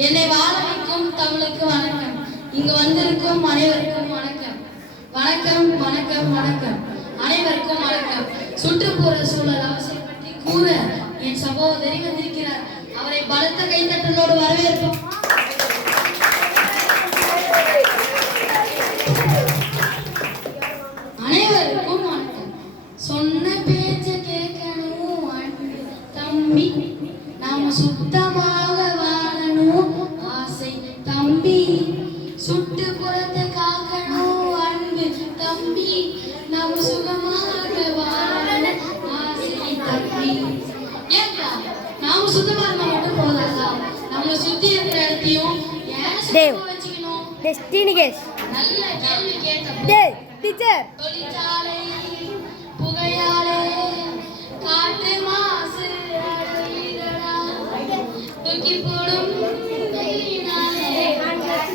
என்னை வாழ வைக்கும் தமிழுக்கு வணக்கம். இங்கு வந்திருக்கும் அனைவருக்கும் வணக்கம். வணக்கம் வணக்கம் வணக்கம் அனைவருக்கும் வணக்கம். சுற்றுப்புற சூழல் அவசியம் பற்றி கூற என் சகோதரி வந்திருக்கிறார். அவரை பலத்த கைத்தட்டலோடு வரவேற்போம். அனைவருக்கும் வணக்கம். சொன்ன பேச்ச கேட்கணும் தம்பி, நாம சுத்தமாக வாழணும் ஆசை தம்பி, சுற்றுப்புறத்தை காக்கணும் அன்பு தம்பி, நாம சுகமாக வாழணும் ஆசை தம்பி. ஏக்கா நாம சுத்தமா இருந்தா மட்டும் போதாதா? நம்மளை சுத்தி இருக்கிற இடத்தையும் வச்சுக்கணும். டெஸ்டினி கேஸ் நல்ல கேள்வி கேட்ட டீச்சர். தொழிற்சாலை புகையாலே காற்று மாசு தூக்கி போடும்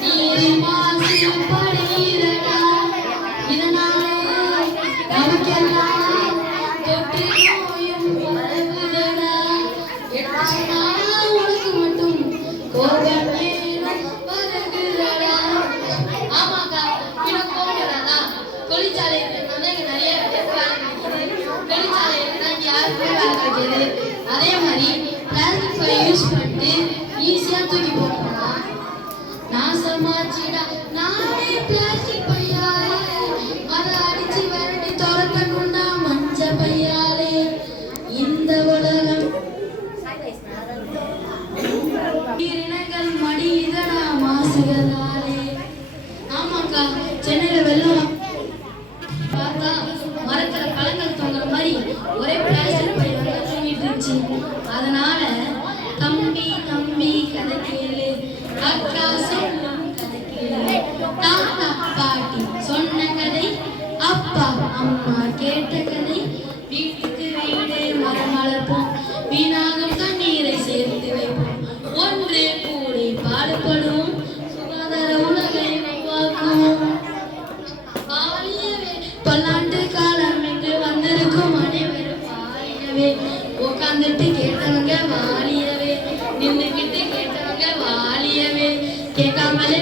நீர் மாசு படுகிறதா, இதனாலே நமக்கெல்லாம் தொற்று நோயும் பரவுதடா. உனக்கு மட்டும் கோபம் வருகிறதா? ஆமாக்கா, இன்னும் கோபம் வராதா? தொழிற்சாலை நிறைய தொழிற்சாலை யாருக்குமே வேலை கிடைக்காது. அதே மாதிரி பிளாஸ்டிக் பை யூஸ் பண்ணிட்டு ஈஸியா தூக்கி போட்டோம்னா நாசமாச்சிடா. நானே பிளாஸ்டிக் பையாலே அதை அடிச்சு விரட்டி துரத்தணும்னா மஞ்ச பையாலே. இந்த உலகம் உயிரினங்கள் மடிதடா மாசுகளாலே. ஆமாக்கா, சென்னையில வெள்ளம் பார்த்தா மரத்துல பழங்கள் தொங்குற மாதிரி ஒரே பிளாஸ்டிக் பை வந்து தூங்கிட்டு இருந்துச்சு. அதனால தம்பி தம்பி கதை கேளு, அக்கா சொல்லும் கதை கேளு, தாத்தா பாட்டி சொன்ன கதை, அப்பா அம்மா கேட்ட கதை, வீட்டுக்கு வீடு மரம் வளர்ப்போம், வீணாகும் தண்ணீரை சேர்த்து வைப்போம், ஒன்று கூடி பாடுபடுவோம், சுகாதார உலகை உருவாக்குவோம். பல்லாண்டு காலம் என்று வந்திருக்கும் அனைவரும் வாழியவே. உட்காந்துட்டு கேட்டவங்க வாழியவே, நின்றுகிட்டு கேட்டவங்க வாழியவே, கேட்காமலே